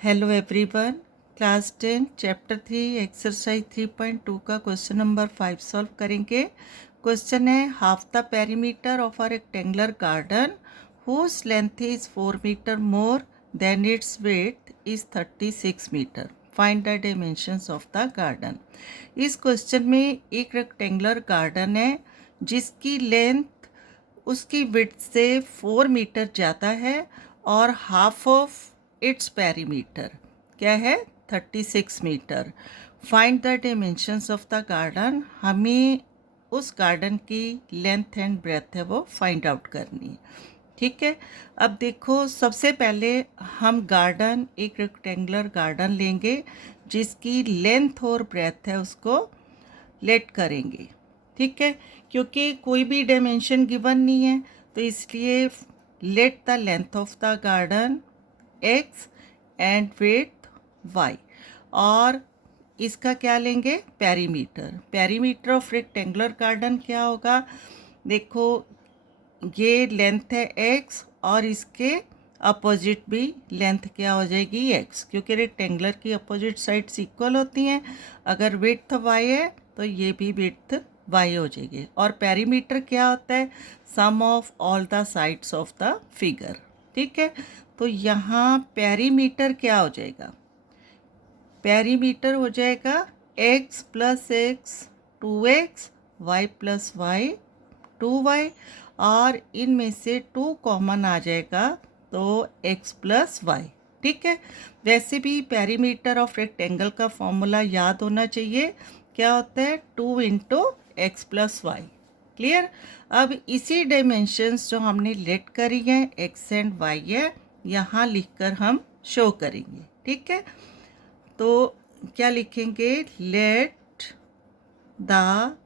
Hello everyone. Class 10 chapter 3 exercise 3.2 का question number 5 solve करेंगे। Question है half the perimeter of a rectangular garden whose length is 4 metre more than its width is 36 metre. Find the dimensions of the garden. इस question में एक rectangular garden है जिसकी length उसकी width से 4 metre ज़्यादा है और हाफ ऑफ इट्स पेरीमीटर क्या है 36 metre. Find the dimensions of the garden. हमें उस गार्डन की लेंथ एंड ब्रेथ है वो फाइंड आउट करनी है। ठीक है, अब देखो सबसे पहले हम गार्डन एक रेक्टेंगुलर गार्डन लेंगे जिसकी लेंथ और ब्रेथ है उसको लेट करेंगे। ठीक है, क्योंकि कोई भी डायमेंशन गिवन नहीं है तो इसलिए late the length of the garden x and width y और इसका क्या लेंगे perimeter. Perimeter of rectangular garden क्या होगा, देखो ये लेंथ है x और इसके अपोजिट भी लेंथ क्या हो जाएगी x, क्योंकि रेक्टेंगुलर की अपोजिट साइड्स इक्वल होती हैं। अगर विड्थ y है तो ये भी विड्थ y हो जाएगी। और पेरीमीटर क्या होता है sum of all the sides of the figure. ठीक है, तो यहाँ पेरीमीटर क्या हो जाएगा, पेरीमीटर हो जाएगा x plus x 2x, y plus Y 2y और इनमें से 2 कॉमन आ जाएगा तो x प्लस वाई। ठीक है, वैसे भी पेरीमीटर ऑफ रेक्टेंगल का फॉर्मूला याद होना चाहिए, क्या होता है 2 into x plus y. Clear. अब इसी डायमेंशंस जो हमने लेट करी हैं x एंड y है यहाँ लिखकर हम शो करेंगे। ठीक है, तो क्या लिखेंगे let the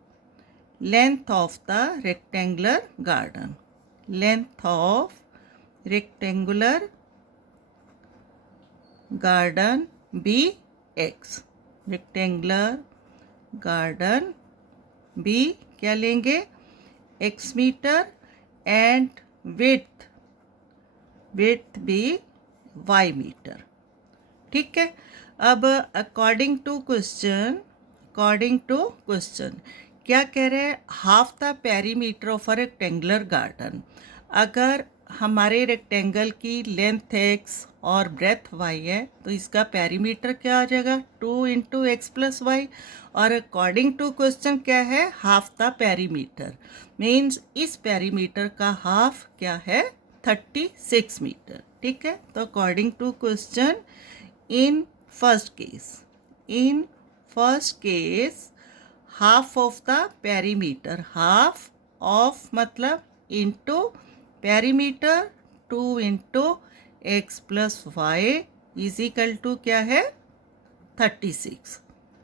length of the rectangular garden, length of rectangular garden be x, rectangular garden be क्या लेंगे x मीटर एंड विड्थ भी y मीटर। ठीक है, अब अकॉर्डिंग टू क्वेश्चन क्या कह रहे हैं half the perimeter of a rectangular garden. अगर हमारे रेक्टेंगल की लेंथ x और ब्रेथ y है तो इसका पेरीमीटर क्या आ जाएगा 2 इंटू एक्स प्लस वाई। और अकॉर्डिंग टू क्वेश्चन क्या है हाफ द पेरीमीटर, मीन्स इस पेरीमीटर का हाफ क्या है 36 मीटर। ठीक है, तो according to question in first case half of the perimeter, half of मतलब into perimeter 2 into x plus y is equal to क्या है 36।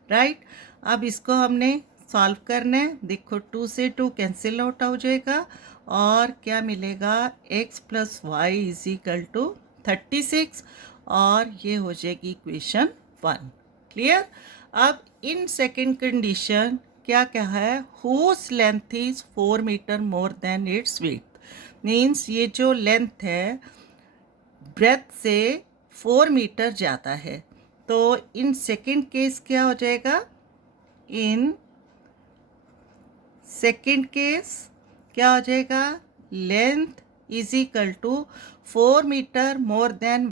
राइट, अब इसको हमने सॉल्व करना है। देखो 2 से 2 कैंसिल आउट हो जाएगा और क्या मिलेगा x plus y is equal to 36 और ये हो जाएगी इक्वेशन 1। क्लियर। अब इन सेकेंड कंडीशन क्या कहा है whose length is 4 metre more than its width, means ये जो लेंथ है ब्रेथ से 4 मीटर ज़्यादा है। तो इन सेकेंड केस क्या हो जाएगा, इन सेकेंड केस क्या हो जाएगा length is equal to 4 metre more than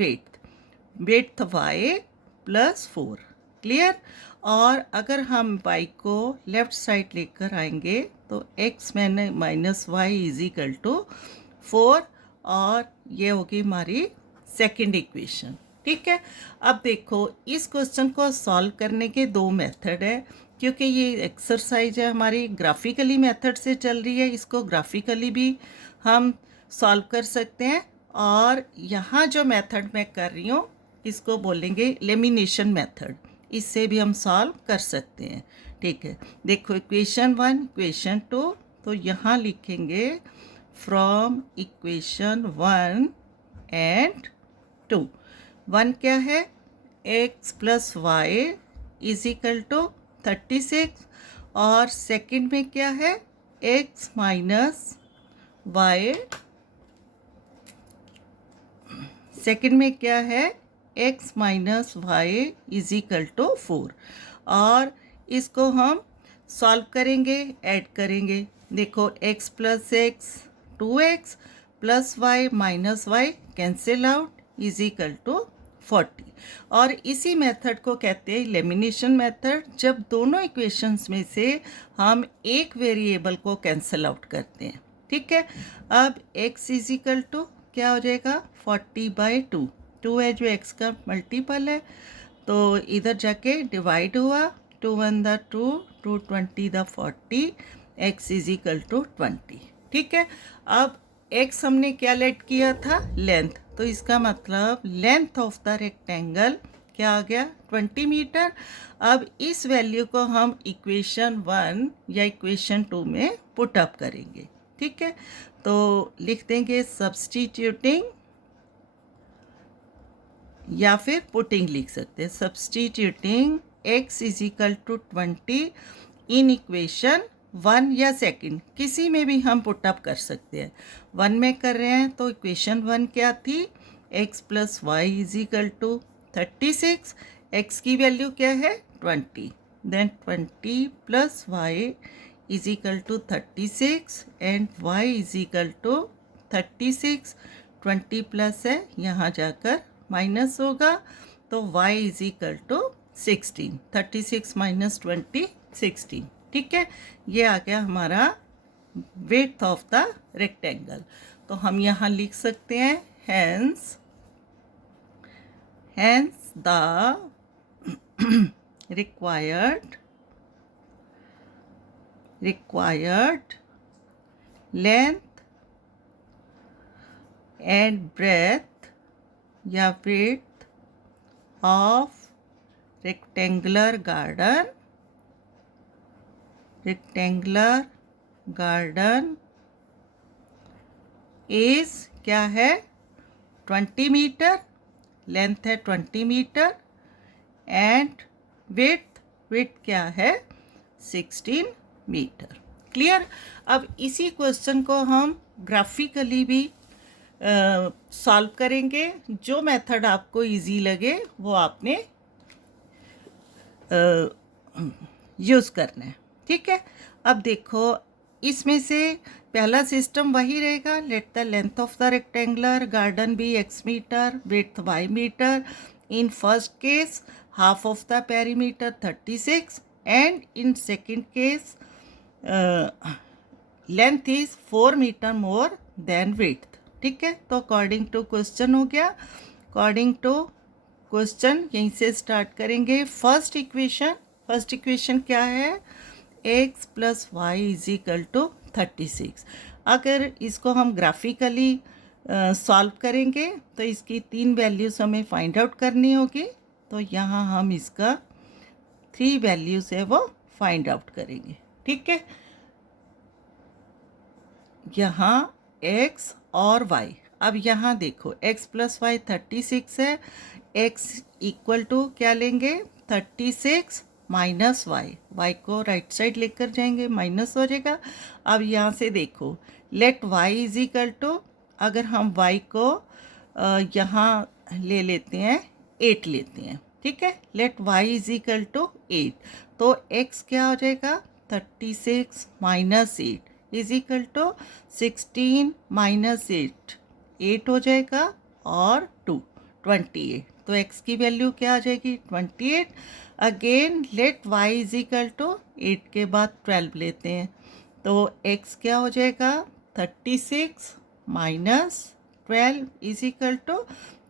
width y plus 4। Clear. और अगर हम y को लेफ्ट साइड लेकर आएंगे तो x minus y is equal to 4 और ये होगी हमारी सेकेंड इक्वेशन। ठीक है, अब देखो इस क्वेश्चन को सॉल्व करने के 2 मेथड है, क्योंकि ये एक्सरसाइज है हमारी ग्राफिकली मेथड से चल रही है, इसको ग्राफिकली भी हम सॉल्व कर सकते हैं। और यहाँ जो मेथड मैं कर रही हूँ इसको बोलेंगे एलिमिनेशन मेथड, इससे भी हम सॉल्व कर सकते हैं। ठीक है, देखो इक्वेशन 1 इक्वेशन 2, तो यहाँ लिखेंगे फ्रॉम इक्वेशन 1 एंड 2। 1 क्या है x plus y is equal to 36 और सेकंड में क्या है x माइनस वाई, सेकंड में क्या है x minus y is equal to 4। और इसको हम सॉल्व करेंगे, ऐड करेंगे। देखो x plus x 2x plus y minus y cancel out is equal to 40। और इसी मेथड को कहते हैं एलिमिनेशन मेथड, जब दोनों इक्वेशंस में से हम एक वेरिएबल को कैंसिल आउट करते हैं। ठीक है, अब x इज इक्वल टू क्या हो जाएगा 40/2। 2 है जो x का मल्टीपल है, तो इधर जाके डिवाइड हुआ, 2 1 the 2, 2 20 the 40, x is equal to 20। ठीक है, अब x हमने क्या लेट किया था, लेंथ, तो इसका मतलब लेंथ ऑफ द रेक्टेंगल क्या आ गया 20 मीटर। अब इस वैल्यू को हम इक्वेशन 1 या इक्वेशन 2 में पुट अप करेंगे। ठीक है, तो लिख देंगे सब्स्टिट्यूटिंग, या फिर पुटिंग लिख सकते हैं। Substituting x is equal to 20 in equation 1 या सेकंड, किसी में भी हम पुट अप कर सकते हैं। 1 में कर रहे हैं तो इक्वेशन 1 क्या थी, x plus y is equal to 36, x की वैल्यू क्या है 20, then 20 plus y is equal to 36 and y is equal to 36। 20 plus है, यहाँ जाकर माइनस होगा, तो y is equal to 16। 36 minus 20 16। ठीक है, ये आ गया हमारा विड्थ ऑफ द रेक्टेंगल। तो हम यहाँ लिख सकते हैं hence the required length and breadth या width of rectangular garden is क्या है 20 मीटर, लेंथ है 20 मीटर, एंड विड्थ क्या है 16 मीटर। क्लियर। अब इसी क्वेश्चन को हम ग्राफिकली भी सॉल्व करेंगे। जो मेथड आपको इजी लगे वो आपने यूज़ करना है। ठीक है, अब देखो इसमें से पहला सिस्टम वही रहेगा, let the length of the rectangular garden be x metre, width y metre. In first case half of the perimeter 36 and in second case length is 4 meter more than width। ठीक है, तो according to question हो गया। According to question यहीं से start करेंगे। First equation क्या है, x plus y is equal to 36। अगर इसको हम ग्राफिकली सॉल्व करेंगे तो इसकी 3 वैल्यूज़ हमें फाइंड आउट करनी होगी। तो यहाँ हम इसका 3 वैल्यूज़ है वो फाइंड आउट करेंगे। ठीक है, यहाँ x और y। अब यहाँ देखो x प्लस वाई 36 है, x इक्वल टू क्या लेंगे 36 माइनस y को राइट साइड लेकर जाएंगे, माइनस हो जाएगा। अब यहाँ से देखो let y is equal to, अगर हम y को यहाँ ले लेते हैं 8 लेते हैं। ठीक है, let y is equal to 8, तो x क्या हो जाएगा 36 minus 8 is equal to 16 minus 8 हो जाएगा, और 2 28, तो x की वैल्यू क्या आ जाएगी 28। Again let y is equal to 8 के बाद 12 लेते हैं, तो x क्या हो जाएगा 36 minus 12 is equal to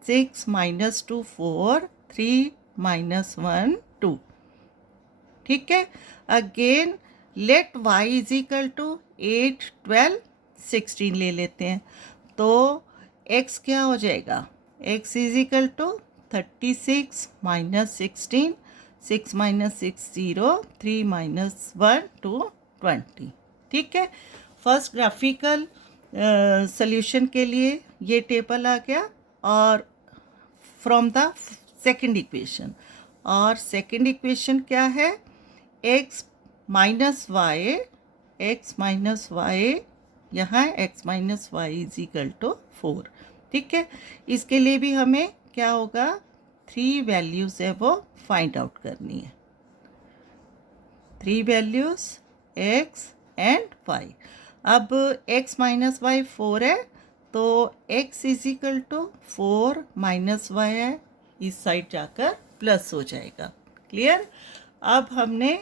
6 minus 2 4, 3 minus 1 2। ठीक है, again let y is equal to 8 12 16 ले लेते हैं, तो x क्या हो जाएगा, x is equal to 36 minus 16, 6 minus 6 0, 3 minus 1 2 20। ठीक है, फर्स्ट ग्राफिकल सॉल्यूशन के लिए ये टेबल आ गया, और फ्रॉम द सेकंड इक्वेशन, और सेकंड इक्वेशन क्या है x माइनस वाई, यहाँ x minus y is equal to 4। ठीक है, इसके लिए भी हमें क्या होगा 3 वैल्यूज़ है वो फाइंड आउट करनी है। 3 वैल्यूज़ x एंड y। अब x माइनस वाई 4 है, तो x is equal to 4 minus y है, इस साइड जाकर प्लस हो जाएगा। क्लियर। अब हमने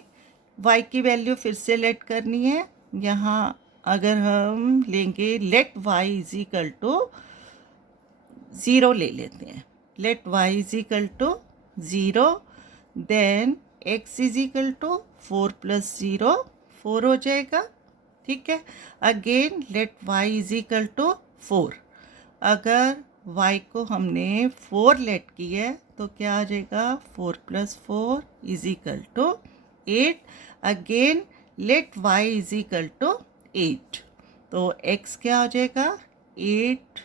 y की वैल्यू फिर से लेट करनी है। यहाँ अगर हम लेंगे let y is equal to 0 ले लेते हैं। Let y is equal to 0, then x is equal to 4 plus 0 4 हो जाएगा। ठीक है। Again let y is equal to 4। अगर y को हमने 4 लेट की है तो क्या आ जाएगा, 4 plus 4 is equal to 8। Again let y is equal to 8, तो x क्या हो जाएगा, 8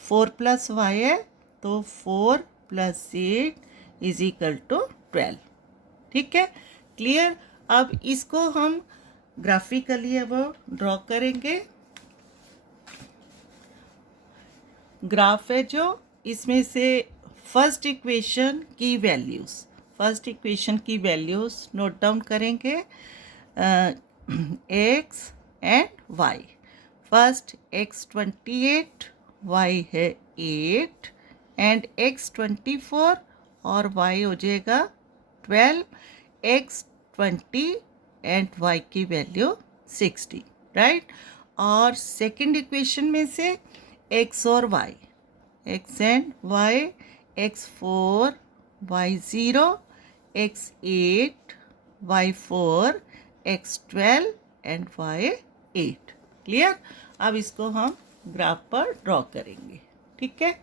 4 प्लस वाई है, तो 4 प्लस 8 इज इक्वल टू 12। ठीक है। क्लियर। अब इसको हम ग्राफिकली अब ड्रॉ करेंगे। ग्राफ है जो, इसमें से फर्स्ट इक्वेशन की वैल्यूज़ नोट डाउन करेंगे, x and y। First x 28, y है 8 एंड x 24 और y हो जाएगा 12, x 20 एंड y की वैल्यू 60, राइट। और सेकंड इक्वेशन में से x और y, x and y, x 4 y 0, x 8 y 4, x 12 and y 8। Clear. अब इसको हम ग्राफ पर ड्रॉ करेंगे। ठीक है।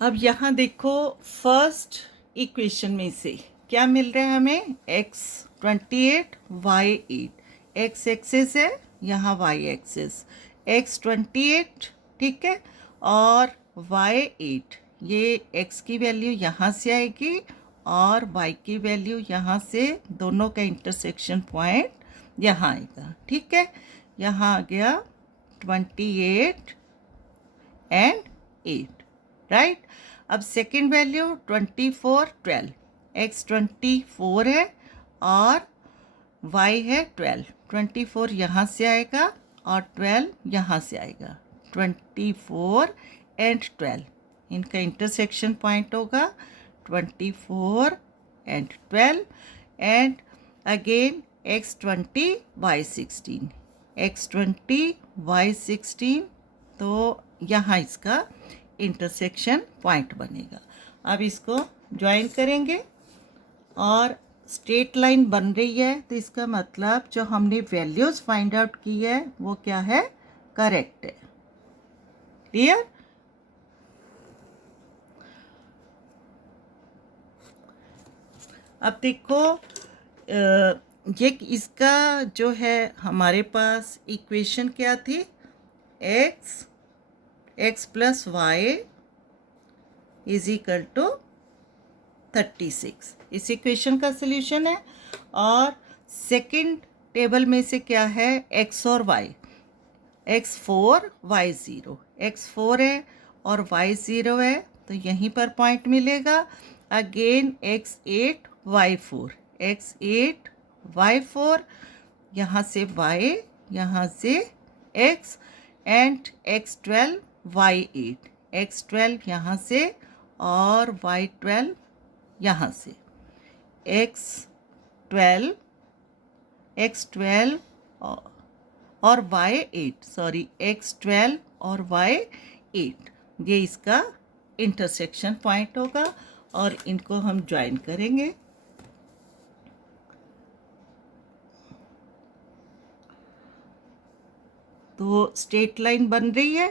अब यहाँ देखो, फर्स्ट इक्वेशन में से क्या मिल रहा है हमें, x 28 y 8। x एक्सिस है, यहाँ y एक्सिस, x 28, ठीक है, और y 8। ये x की वैल्यू यहाँ से आएगी और y की वैल्यू यहाँ से, दोनों का इंटरसेक्शन पॉइंट यहाँ आएगा। ठीक है। यहाँ आ गया 28 एंड 8, राइट। अब सेकंड वैल्यू 24 12, x 24 है और y है 12। 24 यहाँ से आएगा और 12 यहाँ से आएगा। 24 एंड 12, इनका इंटरसेक्शन पॉइंट होगा 24 and 12, and again x 20 y 16, x 20 y 16, तो यहाँ इसका इंटरसेक्शन पॉइंट बनेगा। अब इसको ज्वाइन करेंगे और स्ट्रेट लाइन बन रही है, तो इसका मतलब जो हमने वैल्यूज़ फाइंड आउट की है वो क्या है, करेक्ट है। क्लियर। अब देखो, ये इसका जो है हमारे पास इक्वेशन क्या थी, x plus y is equal to 36, इस इक्वेशन का सल्यूशन है। और सेकंड टेबल में से क्या है, x और y, x 4 y 0, x 4 है और y 0 है, तो यहीं पर पॉइंट मिलेगा। Again x 8 y 4, x 8 y 4, यहाँ से y, यहाँ से x, and x 12 y 8, x 12 यहाँ से और y 12 यहाँ से, x 12 और y 8, सॉरी x 12 और y 8, ये इसका इंटरसेक्शन पॉइंट होगा और इनको हम ज्वाइन करेंगे। तो स्ट्रेट लाइन बन रही है।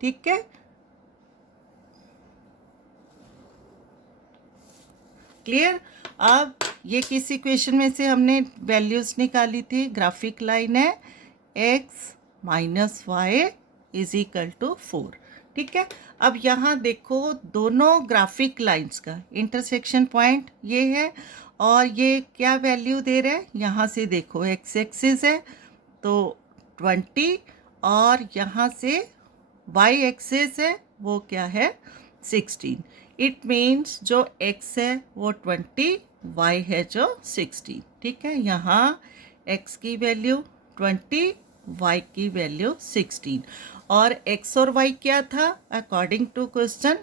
ठीक है। क्लियर। अब ये किस इक्वेशन में से हमने वैल्यूज़ निकाली थी, ग्राफिक लाइन है x minus y is equal to 4। ठीक है। अब यहाँ देखो, दोनों ग्राफिक लाइंस का इंटरसेक्शन पॉइंट ये है और ये क्या वैल्यू दे रहा है, यहाँ से देखो x एक्सिस है, तो 20 और यहाँ से वाई एक्सेस है वो क्या है 16। इट मीन्स जो x है वो 20, y है जो 16। ठीक है, यहाँ x की वैल्यू 20, y की वैल्यू 16 और x और y क्या था according to question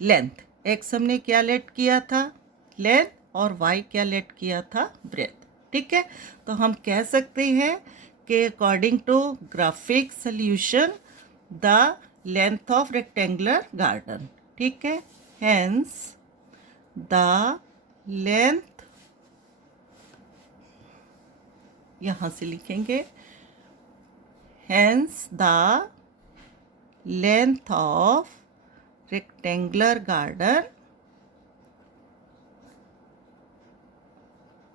length. x हमने क्या लेट किया था लेंथ और y क्या लेट किया था ब्रेथ। ठीक है, तो हम कह सकते हैं कि according to graphic solution the length of rectangular garden. ठीक है, हेंस द लेंथ, यहाँ से लिखेंगे hence the length of rectangular garden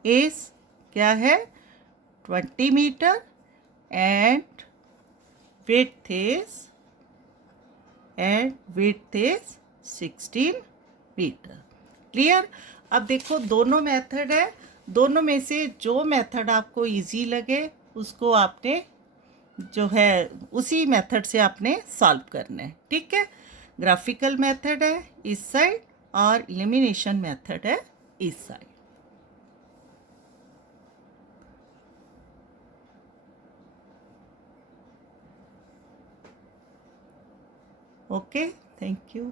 is क्या है 20 metre and width is 16 metre. Clear. अब देखो दोनों मेथड है, दोनों में से जो मेथड आपको इजी लगे उसको आपने जो है उसी मेथड से आपने सॉल्व करना है। ठीक है, ग्राफिकल मेथड है इस साइड और एलिमिनेशन मेथड है इस साइड। Okay, thank you.